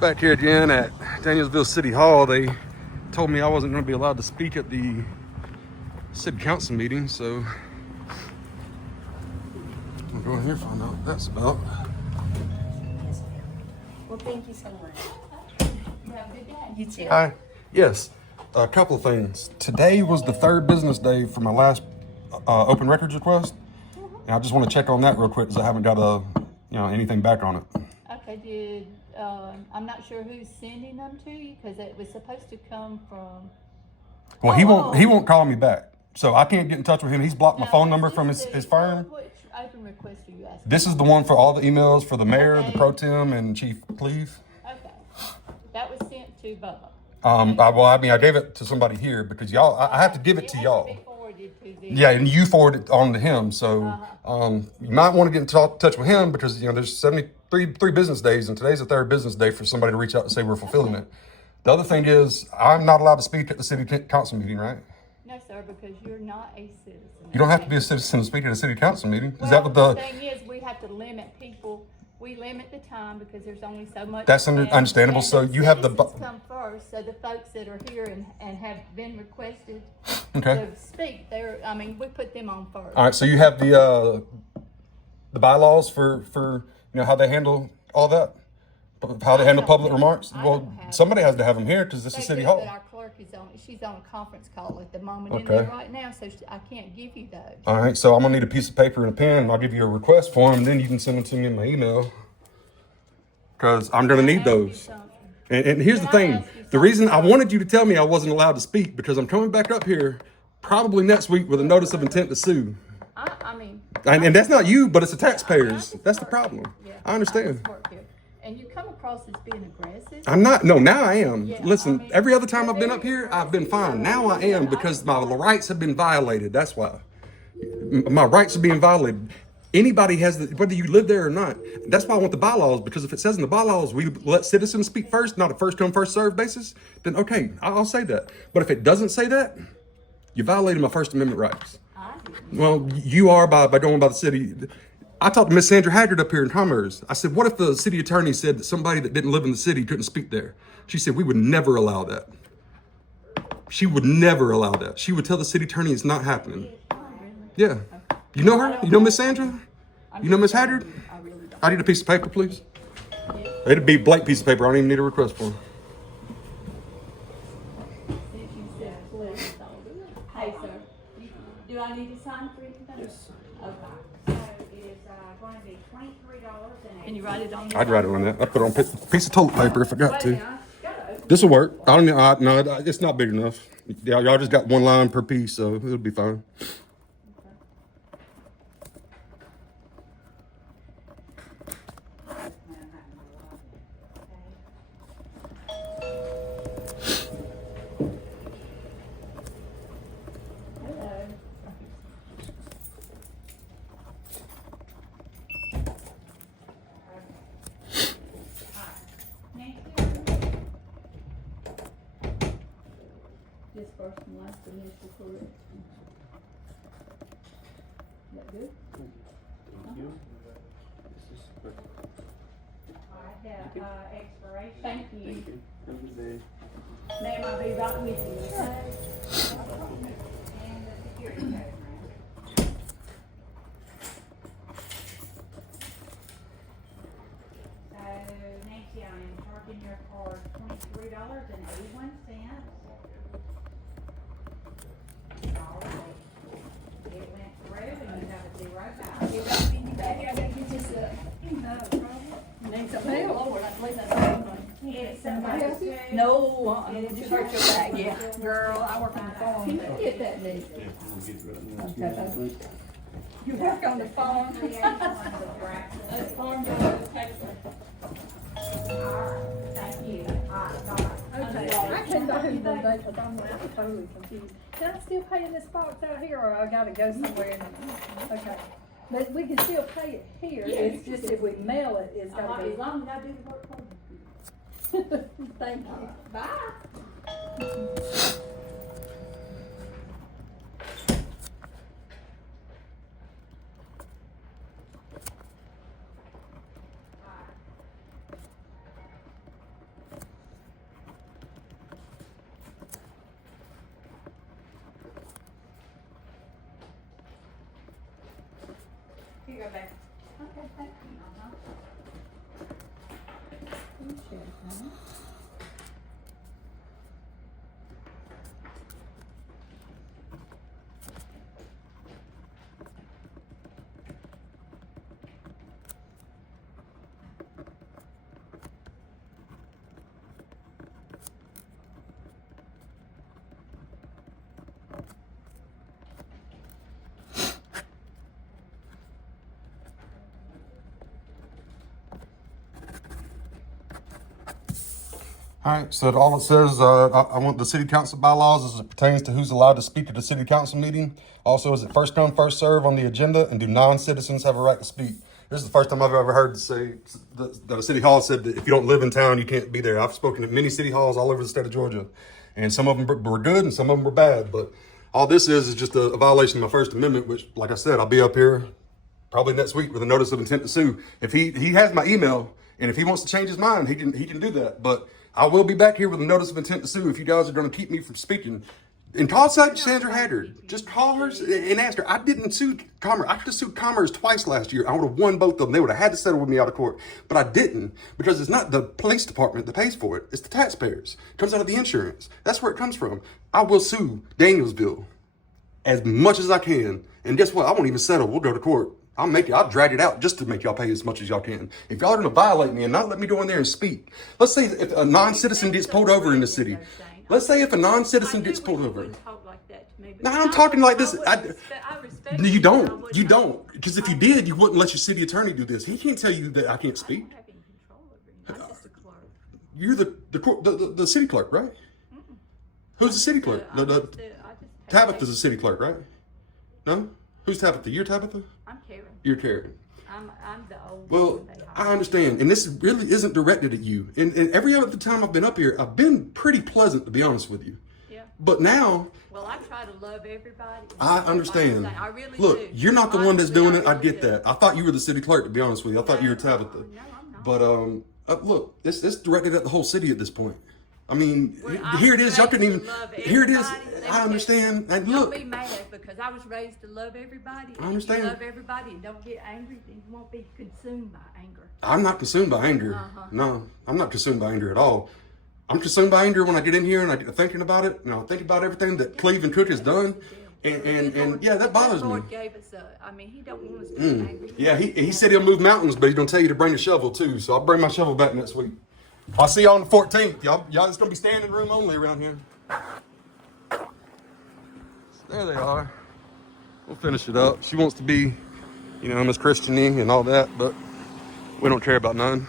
Back here again at Danielsville City Hall. They told me I wasn't going to be allowed to speak at the city council meeting, so I'll go in here and find out what that's about. Well, thank you so much. You have a good day. You too. Hi. Yes, a couple of things. Today was the third business day for my last open records request, and I just want to check on that real quick because I haven't got anything back on it. Okay, I'm not sure who's sending them to you because it was supposed to come from. Well, he won't call me back, so I can't get in touch with him. He's blocked my phone number from his phone. Which open request are you asking? This is the one for all the emails for the mayor, the pro tem, and Chief Cleve. Okay, that was sent to Bubba. I gave it to somebody here because y'all. I have to give it to y'all. Yeah, and you forward it on to him. So you might want to get in touch with him because there's 73 business days, and today's the third business day for somebody to reach out and say we're fulfilling it. The other thing is I'm not allowed to speak at the city council meeting, right? No, sir, because you're not a citizen. You don't have to be a citizen to speak at a city council meeting. Well, is that what the thing is? We have to limit people. We limit the time because there's only so much. That's understandable. So you have the come first. So the folks that are here and have been requested to speak, we put them on first. All right. So you have the bylaws for how they handle all that, how they handle public remarks. Well, somebody has to have them here because this is City Hall. But our clerk is she's on a conference call at the moment in there right now, so I can't give you those. All right, so I'm gonna need a piece of paper and a pen, and I'll give you a request for them, and then you can send them to me in my email because I'm gonna need those. And here's the thing: the reason I wanted you to tell me I wasn't allowed to speak because I'm coming back up here probably next week with a notice of intent to sue. And that's not you, but it's the taxpayers. That's the problem. Yeah, I understand. And you come across as being aggressive. I'm not. No, now I am. Yeah, Listen, every other time I've been up here, I've been fine. Now I am because my rights have been violated. That's why. My rights are being violated. Anybody has whether you live there or not. That's why I want the bylaws, because if it says in the bylaws we let citizens speak first, not a first come, first served basis, then okay, I'll say that. But if it doesn't say that, you violated my First Amendment rights. Well, you are by going by the city. I talked to Miss Sandra Haggard up here in Commerce. I said, what if the city attorney said that somebody that didn't live in the city couldn't speak there? She said, we would never allow that. She would never allow that. She would tell the city attorney it's not happening. Yeah. You know her? You know Miss Sandra? You know Miss Haggard? I need a piece of paper, please. It'd be a blank piece of paper. I don't even need a request for. Hey, sir. Do I need to sign for anything? Yes. Okay. So it is going to be $23. Can you write it on? I'd write it on that. I'd put it on a piece of toilet paper if I got to. This will work. No, it's not big enough. Y'all just got one line per piece, so it'll be fine. Just first and last initial correct. Is that good? Thank you. This is perfect. All right, expiration. Thank you. Thank you. Have a good day. Ma'am, I'll be right with you, okay? And the security code, ma'am. So, Nancy, I am charging your card $23.81. All right. It went through and you have a zero balance. You got me back here, I gotta get this need some help. Lord, I believe that's it's somebody else. No, you hurt your back, yeah. Girl, I work on the phone. Can you get that, Nick? Okay. You work on the phone? That's farm bill. Thank you. Okay, I can't do anything today because I'm totally confused. Can I still pay in this box out here, or I gotta go somewhere? Okay. But we can still pay it here. Yeah, it's just if we mail it, it's gotta be. As long as I do the work for you. Thank you. Bye. go back. Okay, thank you. All right, so all it says, I want the city council bylaws as it pertains to who's allowed to speak at the city council meeting. Also, is it first come, first serve on the agenda, and do non-citizens have a right to speak? This is the first time I've ever heard say that a city hall said that if you don't live in town, you can't be there. I've spoken at many city halls all over the state of Georgia, and some of them were good and some of them were bad. But all this is just a violation of my First Amendment, which, like I said, I'll be up here probably next week with a notice of intent to sue. If he has my email, and if he wants to change his mind, he can do that. But I will be back here with a notice of intent to sue if you guys are going to keep me from speaking. And call Sandra Haggard. Just call her and ask her. I didn't sue Commerce. I could have sued Commerce twice last year. I would have won both of them. They would have had to settle with me out of court. But I didn't, because it's not the police department that pays for it. It's the taxpayers. It comes out of the insurance. That's where it comes from. I will sue Danielsville as much as I can. And guess what? I won't even settle. We'll go to court. I'll drag it out just to make y'all pay as much as y'all can. If y'all are gonna violate me and not let me go in there and speak, let's say if a non-citizen gets pulled over in the city. Let's say if a non-citizen gets pulled over. No, I'm talking like this. You don't. You don't. Because if you did, you wouldn't let your city attorney do this. He can't tell you that I can't speak. You're the city clerk, right? Who's the city clerk? Tabitha's the city clerk, right? No? Who's Tabitha? You're Tabitha? I'm Karen. You're Karen. I'm the old. Well, I understand, and this really isn't directed at you. And every other time I've been up here, I've been pretty pleasant, to be honest with you. Yeah. But now, well, I try to love everybody. I understand. I really Look, do. you're not the one that's doing it. I really get do. that. I thought you were the city clerk, to be honest with you. I thought you were Tabitha. No, I'm not. But look, it's directed at the whole city at this point. I mean, Well, here it is. Y'all couldn't even. love Here it is. everybody. I understand. And Don't look, be mad because I was raised to love everybody. I understand. If you love everybody and don't get angry, then you won't be consumed by anger. I'm not consumed by anger. No, I'm not consumed by anger at all. I'm consumed by anger when I get in here and I get thinking about it, and I think about everything that Cleve and Cook has done, and yeah, that bothers me. Lord gave us he don't want us to be angry. Yeah, he said he'll move mountains, but he's gonna tell you to bring a shovel too. So I'll bring my shovel back next week. I'll see y'all on the 14th. Y'all, it's gonna be standing room only around here. There they are. We'll finish it up. She wants to be, Miss Christian-y and all that, but we don't care about none.